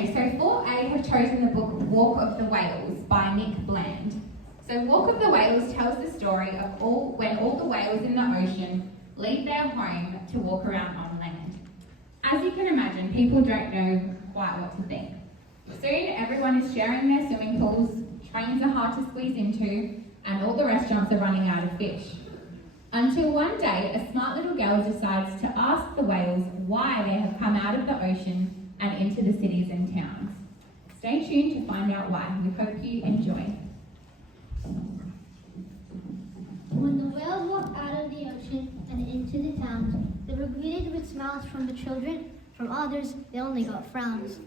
Okay, so 4A have chosen the book Walk of the Whales by Nick Bland. So Walk of the Whales tells the story of when all the whales in the ocean leave their home to walk around on land. As you can imagine, people don't know quite what to think. Soon everyone is sharing their swimming pools, trains are hard to squeeze into, and all the restaurants are running out of fish. Until one day, a smart little girl decides to ask the whales why they have come out of the ocean and into the cities and towns. Stay tuned to find out why. We hope you enjoy. When the whales walked out of the ocean and into the towns, they were greeted with smiles from the children. From others, they only got frowns.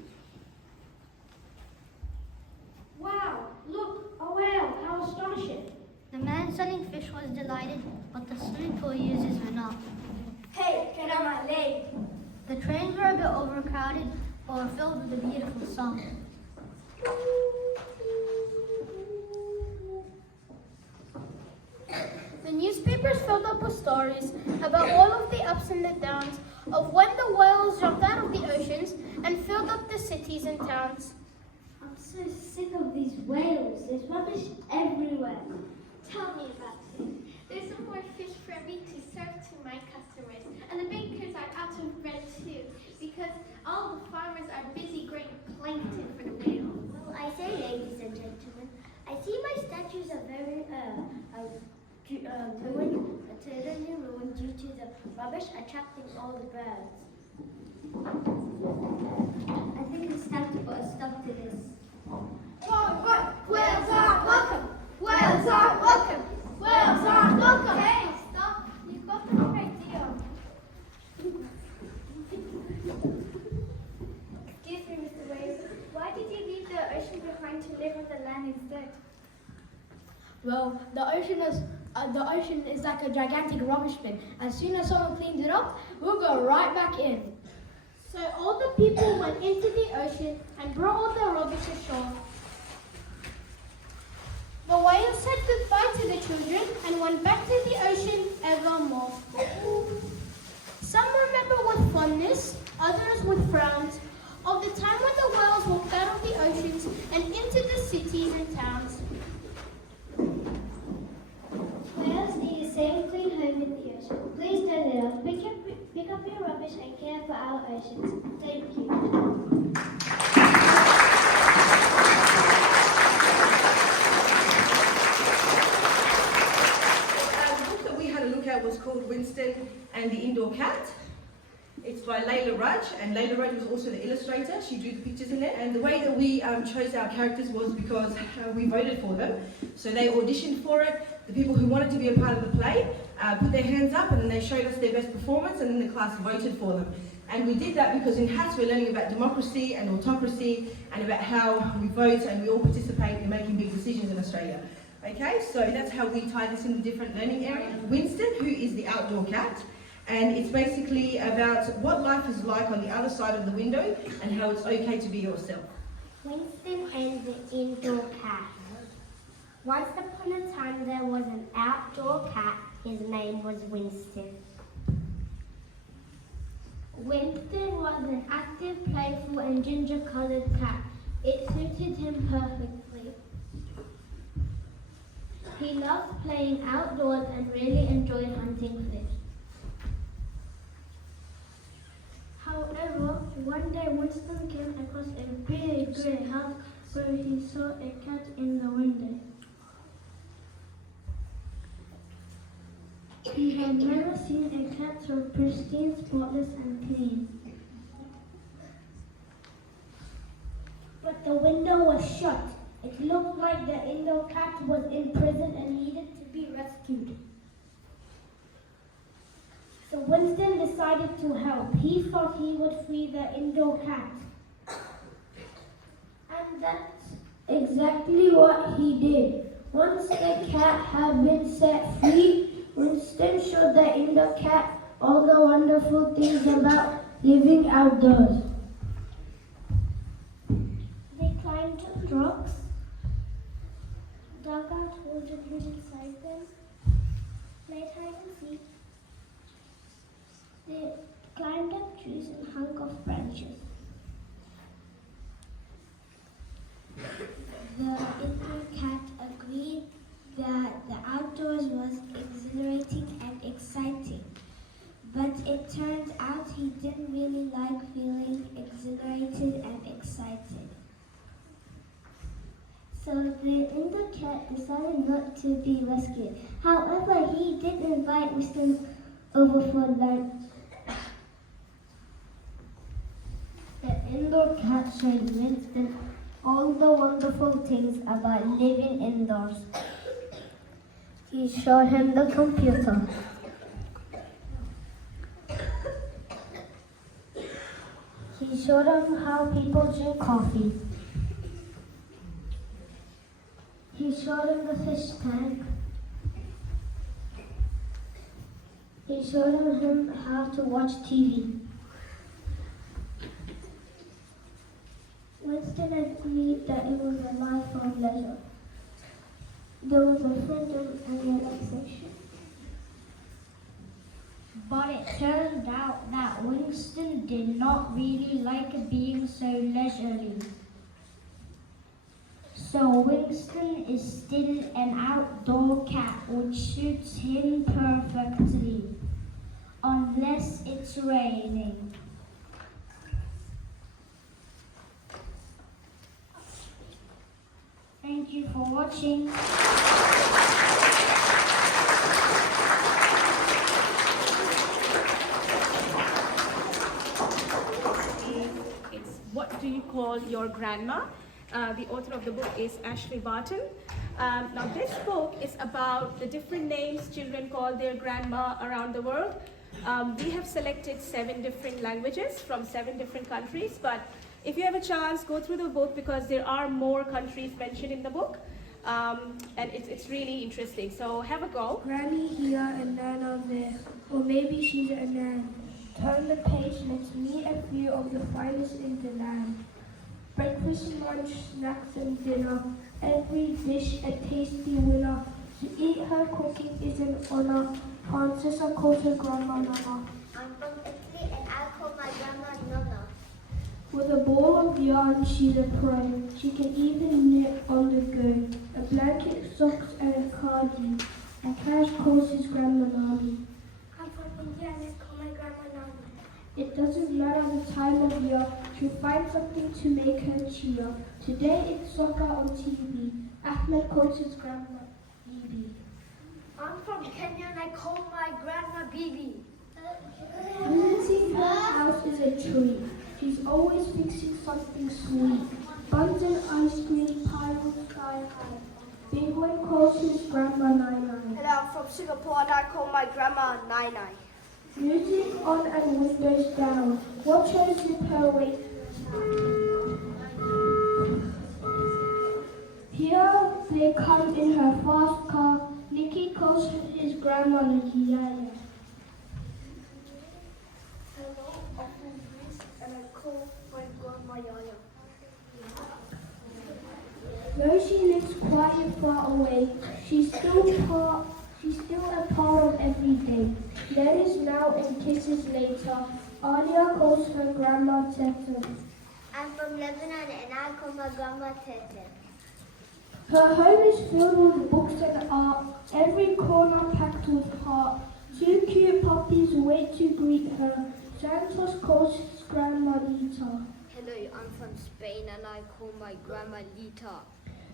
Wow, look, a whale, how astonishing. The man selling fish was delighted, but the swimming pool users were not. Hey, get on my leg. The trains were a bit overcrowded, but were filled with a beautiful song. The newspapers filled up with stories about all of the ups and the downs of when the whales jumped out of the oceans and filled up the cities and towns. I'm so sick of these whales. There's rubbish everywhere. Tell me about it. There's some more fish for me to serve to my customers. And the bakers are out of bread too, because all the farmers are busy growing plankton for the whales. Well, I say, ladies and gentlemen, I see my statues are very ruined due to the rubbish attracting all the birds. I think it's time to put a stop to this. Whales are welcome. Whales are welcome. Whales are welcome. Hey, stop. You've got the wrong idea. Excuse me, Mr. Whale. Why did you leave the ocean behind to live on the land instead? Well, the ocean is like a gigantic rubbish bin. As soon as someone cleans it up, we'll go right back in. So all the people went into the ocean and brought all their rubbish ashore. The whales said goodbye to the children and went back to the ocean evermore. Some remember with fondness, others with frowns, of the time when the whales walked out of the oceans and into the cities and towns. Whales need a safe, clean home in the ocean. Please turn it off. Pick up your rubbish and care for our oceans. Thank you. The book that we had a look at was called Winston and the Indoor Cat. It's by Layla Rudge, and Layla Rudge was also the illustrator. She drew the pictures in it. And the way that we chose our characters was because we voted for them. So they auditioned for it. The people who wanted to be a part of the play put their hands up, and then they showed us their best performance, and then the class voted for them. And we did that because in HATS we're learning about democracy and autocracy and about how we vote and we all participate in making big decisions in Australia. Okay, so that's how we tie this into different learning areas. Winston, who is the outdoor cat, and it's basically about what life is like on the other side of the window and how it's okay to be yourself. Winston and the Indoor Cat. Once upon a time there was an outdoor cat. His name was Winston. Winston was an active, playful and ginger-coloured cat. It suited him perfectly. He loved playing outdoors and really enjoyed hunting fish. However, one day Winston came across a big grey house where he saw a cat in the window. He had never seen a cat so pristine, spotless and clean. But the window was shut. It looked like the indoor cat was in prison and needed to be rescued. So Winston decided to help. He thought he would free the indoor cat. And that's exactly what he did. Once the cat had been set free, Winston showed the indoor cat all the wonderful things about living outdoors. They climbed rocks, dug out holes and hid inside them, played hide and seek. They climbed up trees and hung off branches. The indoor cat agreed that the outdoors was exhilarating and exciting. But it turned out he didn't really like feeling exhilarated and excited. So the indoor cat decided not to be rescued. However, he did invite Winston over for lunch. The indoor cat showed Winston all the wonderful things about living indoors. He showed him the computer. He showed him how people drink coffee. He showed him the fish tank. He showed him how to watch TV. Winston agreed that it was a life of leisure. There was a freedom and relaxation. But it turned out that Winston did not really like being so leisurely. So Winston is still an outdoor cat, which suits him perfectly, unless it's raining. Thank you for watching. It's What Do You Call Your Grandma? The author of the book is Ashley Barton. Now this book is about the different names children call their grandma around the world. We have selected 7 different languages from 7 different countries, but if you have a chance, go through the book because there are more countries mentioned in the book, and it's really interesting. So have a go. Granny here and Nana there, or maybe she's a nan. Turn the page, let's meet a few of the finest in the land. Breakfast, lunch, snacks and dinner, every dish a tasty winner. To eat her cooking is an honor. Francesca calls her grandma Nana. I'm from Italy and I call my grandma Nonna. With a ball of yarn, she's a pro. She can even knit on the go. A blanket, socks, and a cardi. And Cash calls his grandma Nani. I'm from India and I call my grandma Nana. It doesn't matter the time of year, she'll find something to make her cheer. Today it's soccer on TV. Ahmed calls his grandma Bibi. I'm from Kenya and I call my grandma Bibi. Visiting her house is a treat. She's always fixing something sweet. Buns and ice cream piled sky high. Penguin calls his grandma Nai Nai. And I'm from Singapore and I call my grandma Nai Nai. Music on and windows down. Watch her zip her way. Here they come in her fast car. Nicky calls his grandma Nicky Yaya. Hello, I'm from Greece and I call my grandma Yaya. Though she lives quite far away, she's still a part of every day. Letters now and kisses later. Alia calls her grandma Teta. I'm from Lebanon and I call my grandma Tete. Her home is filled with books and art, every corner packed with heart. 2 cute puppies wait to greet her. Santos calls his grandma Lita. Hello, I'm from Spain and I call my grandma Lita.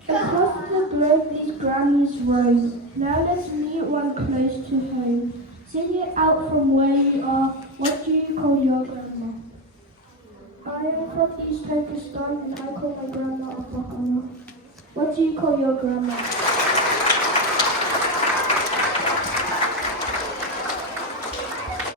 Across the globe these grannies roam. Now let's meet one close to home. Sing it out from where you are. What do you call your grandma? I am from East Turkestan and I call my grandma Abakara. What do you call your grandma?